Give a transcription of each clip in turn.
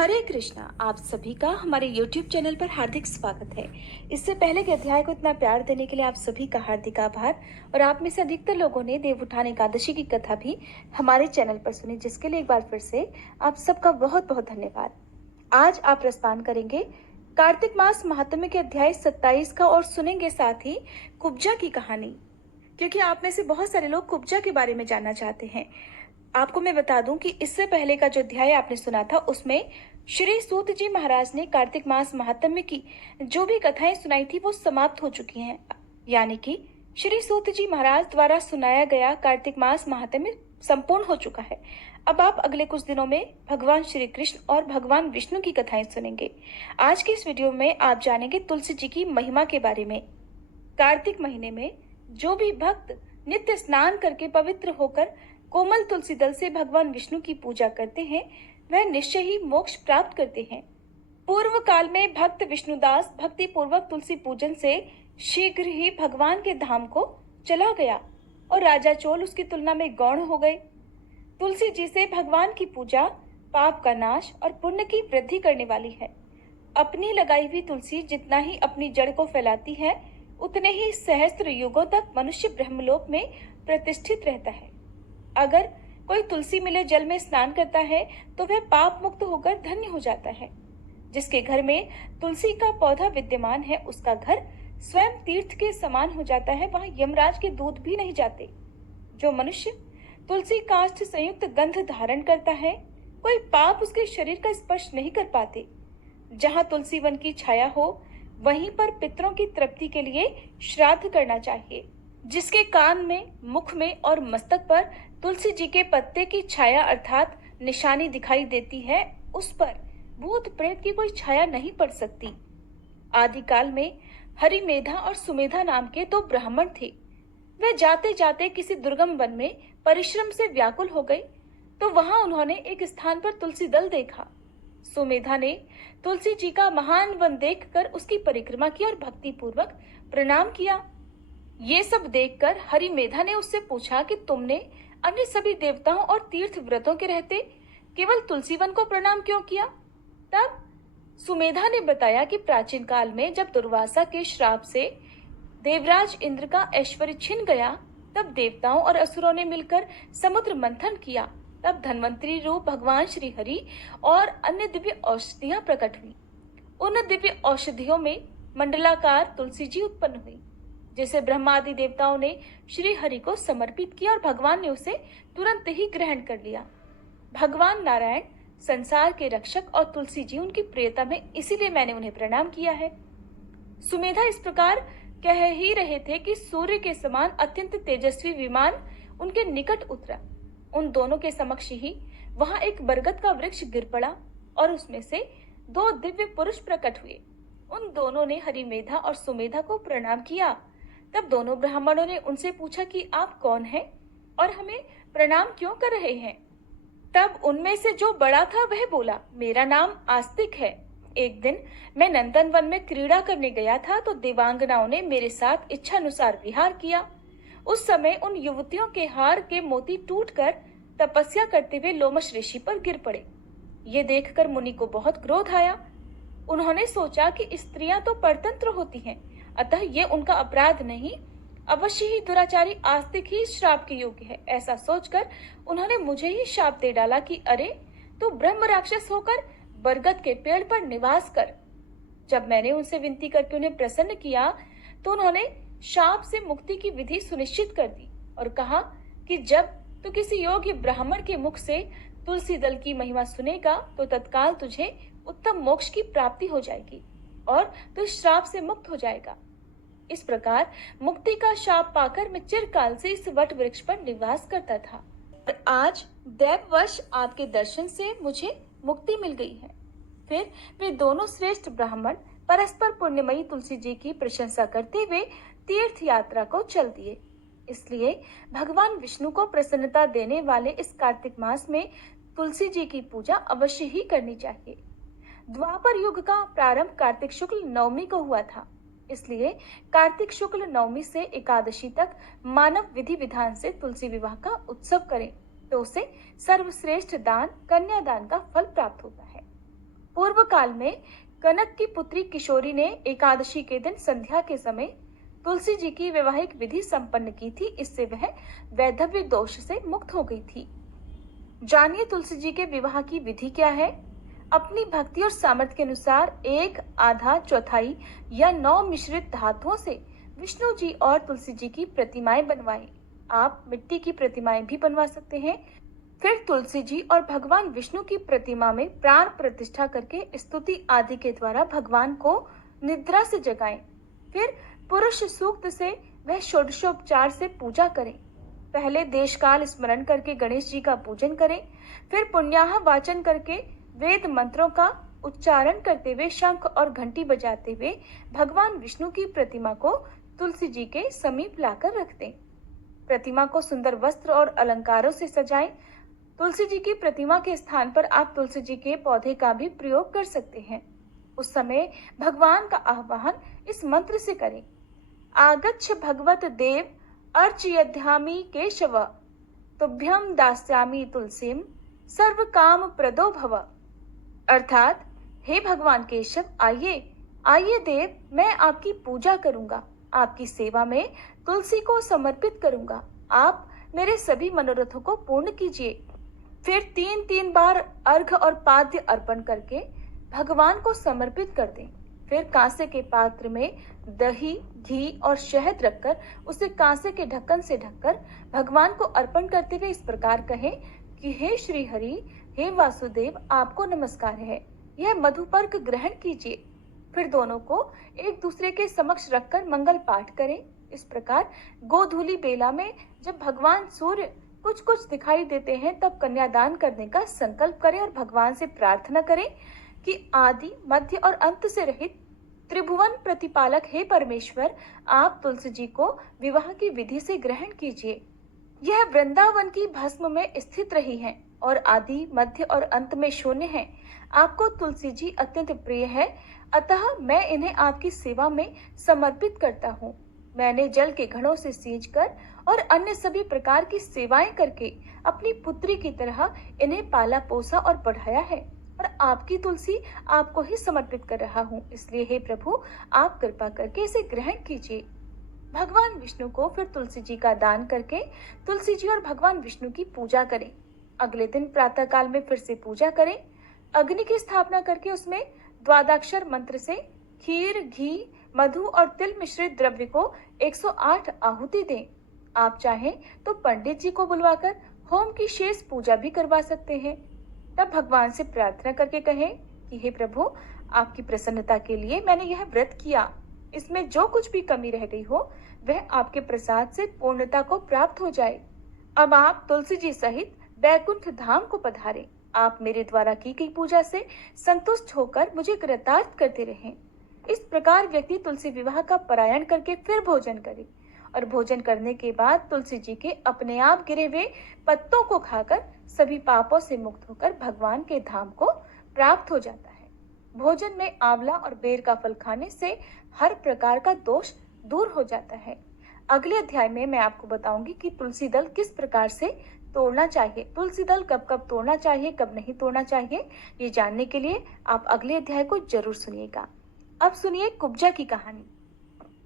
हरे कृष्णा। आप सभी का हमारे YouTube चैनल पर हार्दिक स्वागत है। इससे पहले के अध्याय को इतना प्यार देने के लिए आप सभी का हार्दिक आभार। और आप में से अधिकतर लोगों ने देवउठान एकादशी की कथा भी हमारे चैनल पर सुनी, जिसके लिए एक बार फिर से आप सबका बहुत बहुत धन्यवाद। आज आप रसपान करेंगे कार्तिक मास महात्म्य के अध्याय 27 का और सुनेंगे साथ ही कुब्जा की कहानी, क्योंकि आप में से बहुत सारे लोग कुब्जा के बारे में जानना चाहते हैं। आपको मैं बता दूं कि इससे पहले का जो अध्याय आपने सुना था उसमें श्री सूत जी महाराज ने कार्तिक मास महात्म्य की जो भी कथाएं सुनाई थी वो समाप्त हो चुकी हैं। यानी कि श्री सूत जी महाराज द्वारा सुनाया गया कार्तिक मास महात्म्य संपूर्ण हो चुका है। अब आप अगले कुछ दिनों में भगवान श्री कृष्ण और भगवान विष्णु की कथाएं सुनेंगे। आज के इस वीडियो में आप जानेंगे तुलसी जी की महिमा के बारे में। कार्तिक महीने में जो भी भक्त नित्य स्नान करके पवित्र होकर कोमल तुलसी दल से भगवान विष्णु की पूजा करते हैं, वह निश्चय ही मोक्ष प्राप्त करते हैं। पूर्व काल में भक्त विष्णुदास भक्ति पूर्वक तुलसी पूजन से शीघ्र ही भगवान के धाम को चला गया और राजा चोल उसकी तुलना में गौण हो गए। तुलसी जी से भगवान की पूजा पाप का नाश और पुण्य की वृद्धि करने वाली है। अपनी लगाई हुई तुलसी जितना ही अपनी जड़ को फैलाती है, उतने ही सहस्त्र युगों तक मनुष्य ब्रह्मलोक में प्रतिष्ठित रहता है। अगर कोई तुलसी मिले जल में स्नान करता है तो वह पाप मुक्त होकर धन्य हो जाता है। जिसके घर में तुलसी का पौधा विद्यमान है उसका घर स्वयं तीर्थ के समान हो जाता है। वहां यमराज के दूत भी नहीं जाते। जो मनुष्य तुलसी काष्ठ संयुक्त गंध धारण करता है, कोई पाप उसके शरीर का स्पर्श नहीं कर पाते। जहां तुलसी वन की छाया हो वहीं पर पितरों की तृप्ति के लिए श्राद्ध करना चाहिए। जिसके कान में, मुख में और मस्तक पर तुलसी जी के पत्ते की छाया अर्थात निशानी दिखाई देती है, उस पर भूत प्रेत की कोई छाया नहीं पड़ सकती। आदिकाल में हरिमेधा और सुमेधा नाम के दो ब्राह्मण थे। वे जाते जाते किसी दुर्गम वन में परिश्रम से व्याकुल हो गए तो वहां उन्होंने एक स्थान पर तुलसी दल देखा। सुमेधा ने तुलसी जी का महान वन देखकर उसकी परिक्रमा की और भक्ति पूर्वक प्रणाम किया। ये सब देखकर हरिमेधा ने उससे पूछा कि तुमने अन्य सभी देवताओं और तीर्थ व्रतों के रहते केवल तुलसी वन को प्रणाम क्यों किया? तब सुमेधा ने बताया कि प्राचीन काल में जब दुर्वासा के श्राप से देवराज इंद्र का ऐश्वर्य छिन गया, तब देवताओं और असुरों ने मिलकर समुद्र मंथन किया। तब धन्वंतरी रूप भगवान श्री हरि और अन्य दिव्य औषधियां प्रकट हुई। उन दिव्य औषधियों में मंडलाकार तुलसी जी उत्पन्न हुई, जिसे ब्रह्मादि देवताओं ने श्री हरि को समर्पित किया और भगवान ने उसे तुरंत ही ग्रहण कर लिया। भगवान नारायण संसार के रक्षक और तुलसी जी उनकी प्रियतम है, इसीलिए मैंने उन्हें प्रणाम किया है। सुमेधा इस प्रकार कह ही रहे थे कि सूर्य के समान अत्यंत तेजस्वी विमान उनके निकट उतरा। उन दोनों के समक्ष ही वहां एक बरगद का वृक्ष गिर पड़ा और उसमें से दो दिव्य पुरुष प्रकट हुए। उन दोनों ने हरिमेधा और सुमेधा को प्रणाम किया। तब दोनों ब्राह्मणों ने उनसे पूछा कि आप कौन हैं और हमें प्रणाम क्यों कर रहे हैं? तब उनमें से जो बड़ा था वह बोला, मेरा नाम आस्तिक है। एक दिन मैं नंदन वन में क्रीड़ा करने गया था तो देवांगनाओं ने मेरे साथ इच्छा अनुसार विहार किया। उस समय उन युवतियों के हार के मोती टूटकर तपस्या करते हुए लोमश ऋषि पर गिर पड़े। ये देखकर मुनि को बहुत क्रोध आया। उन्होंने सोचा कि स्त्रियां तो परतंत्र होती हैं, अतः ये उनका अपराध नहीं, अवश्य ही दुराचारी आस्तिक ही श्राप के योग्य है। ऐसा सोचकर उन्होंने मुझे ही शाप दे डाला कि अरे तू ब्रह्म राक्षस होकर बरगद के पेड़ पर निवास कर। जब मैंने उनसे विनती करके उन्हें प्रसन्न किया तो उन्होंने शाप से मुक्ति की विधि सुनिश्चित कर दी और कहा कि जब तू किसी योग्य ब्राह्मण के मुख से तुलसी दल की महिमा सुनेगा तो तत्काल तुझे उत्तम मोक्ष की प्राप्ति हो जाएगी और तू श्राप से मुक्त हो जाएगा। इस प्रकार मुक्ति का शाप पाकर मैं चिरकाल से इस वट वृक्ष पर निवास करता था और आज दैववश आपके दर्शन से मुझे मुक्ति मिल गई है। फिर वे दोनों श्रेष्ठ ब्राह्मण परस्पर पुण्यमयी तुलसी जी की प्रशंसा करते हुए तीर्थ यात्रा को चल दिए। इसलिए भगवान विष्णु को प्रसन्नता देने वाले इस कार्तिक मास में तुलसी जी की पूजा अवश्य ही करनी चाहिए। द्वापर युग का प्रारंभ कार्तिक शुक्ल नवमी को हुआ था, इसलिए कार्तिक शुक्ल नवमी से एकादशी तक मानव विधि विधान से तुलसी विवाह का उत्सव करें तो उसे सर्वश्रेष्ठ दान कन्यादान का फल प्राप्त होता है। पूर्व काल में कनक की पुत्री किशोरी ने एकादशी के दिन संध्या के समय तुलसी जी की वैवाहिक विधि संपन्न की थी। इससे वह वैधव्य दोष से मुक्त हो गई थी। जानिए तुलसी जी के विवाह की विधि क्या है। अपनी भक्ति और सामर्थ्य के अनुसार एक आधा चौथाई या 9 मिश्रित धातुओं से विष्णु जी और तुलसी जी की प्रतिमाएं बनवाएं। आप मिट्टी की प्रतिमाएं भी बनवा सकते हैं। फिर तुलसी जी और भगवान विष्णु की प्रतिमा में प्राण प्रतिष्ठा करके स्तुति आदि के द्वारा भगवान को निद्रा से जगाएं। फिर पुरुष सूक्त से वह षोडशोपचार से पूजा करें। पहले देश काल स्मरण करके गणेश जी का पूजन करें। फिर पुण्याह वाचन करके वेद मंत्रों का उच्चारण करते हुए शंख और घंटी बजाते हुए भगवान विष्णु की प्रतिमा को तुलसी जी के समीप लाकर रख दें। प्रतिमा को सुंदर वस्त्र और अलंकारों से सजाएं। तुलसी जी की प्रतिमा के स्थान पर आप तुलसी जी के पौधे का भी प्रयोग कर सकते हैं। उस समय भगवान का आह्वान इस मंत्र से करें। आगच्छ भगवत देव अर्चयध्यामि केशव, तुभ्यं दास्यामि तुलसीम सर्व काम प्रदो भव। अर्थात हे भगवान केशव, आइए आइए देव, मैं आपकी पूजा करूंगा, आपकी सेवा में तुलसी को समर्पित करूंगा। आप मेरे सभी मनोरथों को पूर्ण कीजिए। फिर 3-3 बार अर्घ और पाद्य अर्पण करके भगवान को समर्पित कर दें। फिर कांसे के पात्र में दही, घी और शहद रखकर उसे कांसे के ढक्कन से ढककर भगवान को अर्पण करते हुए इस प्रकार कहें कि हे श्री हरि, हे वासुदेव, आपको नमस्कार है, यह मधुपर्क ग्रहण कीजिए। फिर दोनों को एक दूसरे के समक्ष रखकर मंगल पाठ करें। इस प्रकार गोधूली बेला में जब भगवान सूर्य कुछ कुछ दिखाई देते हैं तब कन्यादान करने का संकल्प करें और भगवान से प्रार्थना करें कि आदि, मध्य और अंत से रहित त्रिभुवन प्रतिपालक हे परमेश्वर, आप तुलसी जी को विवाह की विधि से ग्रहण कीजिए। यह वृंदावन की भस्म में स्थित रही हैं और आदि, मध्य और अंत में शून्य है। आपको तुलसी जी अत्यंत प्रिय है, अतः मैं इन्हें आपकी सेवा में समर्पित करता हूँ। मैंने जल के घड़ों से सींचकर और अन्य सभी प्रकार की सेवाएं करके अपनी पुत्री की तरह इन्हें पाला पोसा और बढ़ाया है और आपकी तुलसी आपको ही समर्पित कर रहा हूँ। इसलिए हे प्रभु, आप कृपा करके इसे ग्रहण कीजिए। भगवान विष्णु को फिर तुलसी जी का दान करके तुलसी जी और भगवान विष्णु की पूजा करें। अगले दिन प्रातः काल में फिर से पूजा करें। अग्नि की स्थापना करके उसमें द्वादक्षर मंत्र से खीर, घी, मधु और तिल मिश्रित द्रव्य को 108 आहुति दें। आप चाहें तो पंडित जी को बुलवाकर होम की शेष पूजा भी करवा सकते हैं। तब भगवान से प्रार्थना करके कहें कि हे प्रभु, आपकी प्रसन्नता के लिए मैंने यह व्रत किया। इसमें जो कुछ भी कमी रह गई हो वह आपके प्रसाद से पूर्णता को प्राप्त हो जाए। अब आप तुलसी जी सहित बैकुंठ धाम को पधारें। आप मेरे द्वारा की गई पूजा से संतुष्ट होकर मुझे कृतार्थ करते रहें। इस प्रकार व्यक्ति तुलसी विवाह का पारायण करके फिर भोजन करे और भोजन करने के बाद तुलसी जी के अपने आप गिरे हुए पत्तों को खाकर सभी पापों से मुक्त होकर भगवान के धाम को प्राप्त हो जाता है। भोजन में आंवला और बेर का फल खाने से हर प्रकार का दोष दूर हो जाता है। अगले अध्याय में मैं आपको बताऊंगी कि तुलसी दल किस प्रकार से तोड़ना चाहिए, तुलसी दल कब कब तोड़ना चाहिए, कब नहीं तोड़ना चाहिए। ये जानने के लिए आप अगले अध्याय को जरूर सुनिएगा। अब सुनिए कुब्जा की कहानी।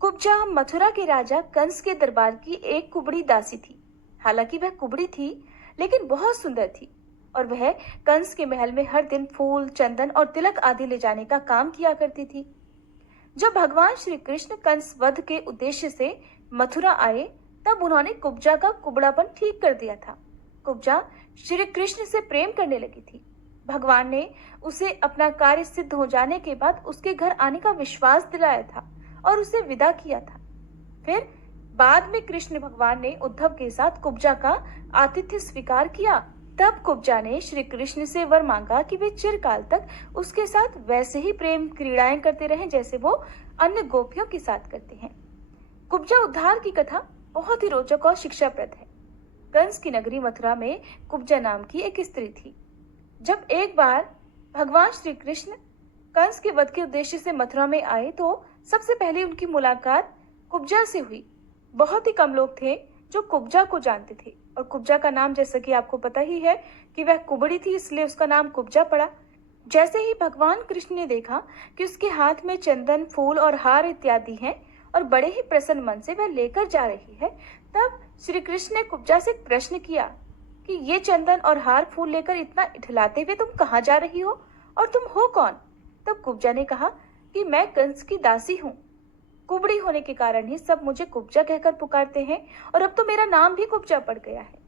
कुब्जा मथुरा के राजा कंस के दरबार की एक कुबड़ी दासी थी। हालांकि वह कुबड़ी थी लेकिन बहुत सुंदर थी और वह कंस के महल में हर दिन फूल, चंदन और तिलक आदि ले जाने का काम किया करती थी। जब भगवान श्री कृष्ण कंस वध के उद्देश्य से मथुरा आए तब उन्होंने कुब्जा का कुबड़ापन ठीक कर दिया था। कुब्जा श्री कृष्ण से प्रेम करने लगी थी। भगवान ने उसे अपना कार्य सिद्ध हो जाने के बाद उसके घर आने का विश्वास दिलाया था और उसे विदा किया था। फिर बाद में कृष्ण भगवान ने उद्धव के साथ कुब्जा का आतिथ्य स्वीकार किया। तब कुब्जा ने श्री कृष्ण से वर मांगा कि वे चिरकाल तक उसके साथ वैसे ही प्रेम क्रीड़ाएं करते रहें जैसे वो अन्य गोपियों के साथ करते हैं। कुब्जा उद्धार की कथा बहुत ही रोचक और शिक्षाप्रद है। कंस की नगरी मथुरा में कुब्जा नाम की एक स्त्री थी। जब एक बार भगवान श्री कृष्ण कंस के वध के उद्देश्य से मथुरा में आए तो सबसे पहले उनकी मुलाकात कुब्जा से हुई। बहुत ही कम लोग थे जो कुब्जा को जानते थे और कुब्जा का नाम, जैसा कि आपको पता ही है कि वह कुबड़ी थी, इसलिए उसका नाम कुब्जा पड़ा। जैसे ही भगवान कृष्ण ने देखा कि उसके हाथ में चंदन, फूल और हार इत्यादि हैं और बड़े ही प्रसन्न मन से वह लेकर जा रही है, तब श्री कृष्ण ने कुब्जा से प्रश्न किया कि ये चंदन और हार फूल लेकर इतना इठलाते हुए तुम कहाँ जा रही हो और तुम हो कौन? तब कुब्जा ने कहा कि मैं कंस की दासी हूँ। कुबड़ी होने के कारण ही सब मुझे कुब्जा कहकर पुकारते हैं और अब तो मेरा नाम भी कुब्जा पड़ गया है।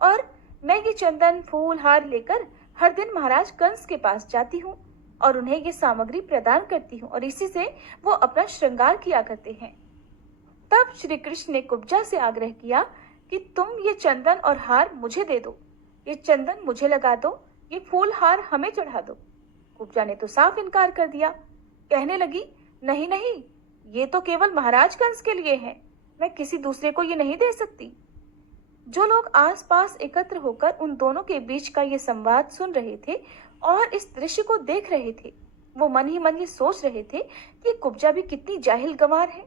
और मैं ये चंदन, फूल, हार लेकर हर दिन महाराज कंस के पास जाती हूँ और उन्हें ये सामग्री प्रदान करती हूँ और इसी से वो अपना श्रृंगार किया करते हैं। तब श्री कृष्ण ने कुब्जा से आग्रह किया कि तुम ये चंदन और हार मुझे दे दो, ये चंदन मुझे लगा दो, ये फूल हार हमें चढ़ा दो। कुब्जा ने तो साफ इनकार कर दिया, कहने लगी, नहीं नहीं, ये तो केवल महाराज कंस के लिए है, मैं किसी दूसरे को ये नहीं दे सकती। जो लोग आसपास एकत्र होकर उन दोनों के बीच का ये संवाद सुन रहे थे और इस दृश्य को देख रहे थे, वो मन ही मन ये सोच रहे थे कि कुब्जा भी कितनी जाहिल गंवार है।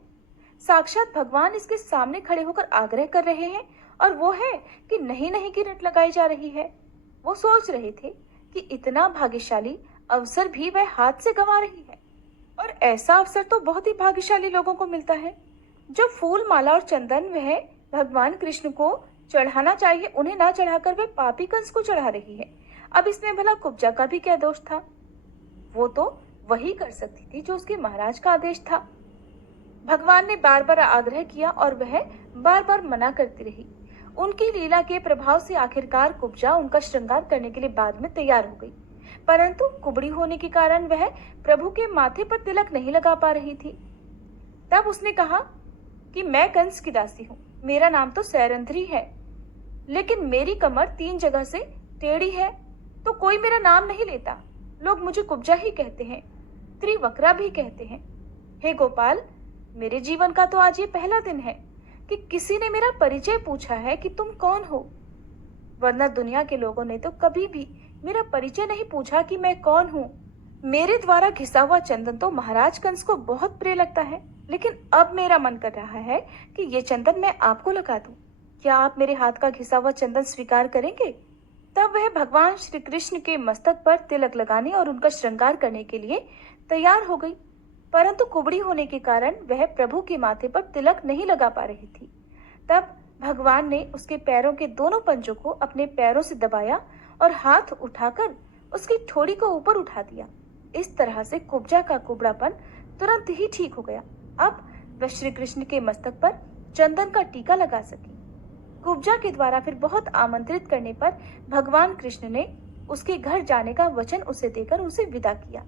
साक्षात भगवान इसके सामने खड़े होकर आग्रह कर रहे हैं और वो है कि नहीं नहीं की रट लगाई जा रही है। वो सोच रहे थे कि इतना भाग्यशाली अवसर भी वह हाथ से गंवा रही है और ऐसा अवसर तो बहुत ही भाग्यशाली लोगों को मिलता है। जो फूल, माला और चंदन वह भगवान कृष्ण को चढ़ाना चाहिए, उन्हें ना चढ़ाकर वे पापी कंस को चढ़ा रही है। अब इसमें भला कुब्जा का भी क्या दोष था? वो तो वही कर सकती थी जो उसके महाराज का आदेश था। भगवान ने बार बार आग्रह किया और वह बार बार मना करती रही। उनकी लीला के प्रभाव से आखिरकार कुब्जा उनका श्रृंगार करने के लिए बाद में तैयार हो गई, परंतु कुबड़ी होने के कारण वह प्रभु के माथे पर तिलक नहीं लगा पा रही थी। तब उसने कहा कि मैं कंस की दासी हूँ, मेरा नाम तो सैरंध्री है, लेकिन मेरी कमर 3 जगह से टेढ़ी है तो कोई मेरा नाम नहीं लेता। लोग मुझे कुब्जा ही कहते हैं, त्रिवक्रा भी कहते हैं। हे गोपाल, मेरे जीवन का तो आज ये पहला दिन है कि किसी ने मेरा परिचय पूछा है कि तुम कौन हो, वरना दुनिया के लोगों ने तो कभी भी मेरा परिचय नहीं पूछा कि मैं कौन हूँ। मेरे द्वारा घिसा हुआ चंदन तो महाराज कंस को बहुत प्रिय लगता है, लेकिन अब मेरा मन कर रहा है कि ये चंदन मैं आपको लगा दूं। क्या आप मेरे हाथ का घिसा हुआ चंदन स्वीकार करेंगे? तब वह भगवान श्री कृष्ण के मस्तक पर तिलक लगाने और उनका श्रृंगार करने के लिए तैयार हो गई, परंतु कुबड़ी होने के कारण वह प्रभु के माथे पर तिलक नहीं लगा पा रही थी। तब भगवान ने उसके पैरों के दोनों पंजों को अपने पैरों से दबाया और हाथ उठाकर उसकी ठोड़ी को ऊपर उठा दिया। इस तरह से कुब्जा का कुबड़ापन तुरंत ही ठीक हो गया। अब वह श्री कृष्ण के मस्तक पर चंदन का टीका लगा सकी। कुब्जा के द्वारा फिर बहुत आमंत्रित करने पर भगवान कृष्ण ने उसके घर जाने का वचन उसे देकर उसे विदा किया।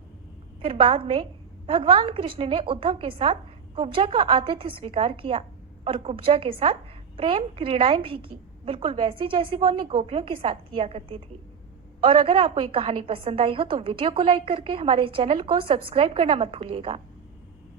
फिर बाद में भगवान कृष्ण ने उद्धव के साथ कुब्जा का आतिथ्य स्वीकार किया और कुब्जा के साथ प्रेम क्रीड़ाएं भी की, बिल्कुल वैसी जैसी वो अन्य गोपियों के साथ किया करती थी। और अगर आपको ये कहानी पसंद आई हो तो वीडियो को लाइक करके हमारे चैनल को सब्सक्राइब करना मत भूलिएगा।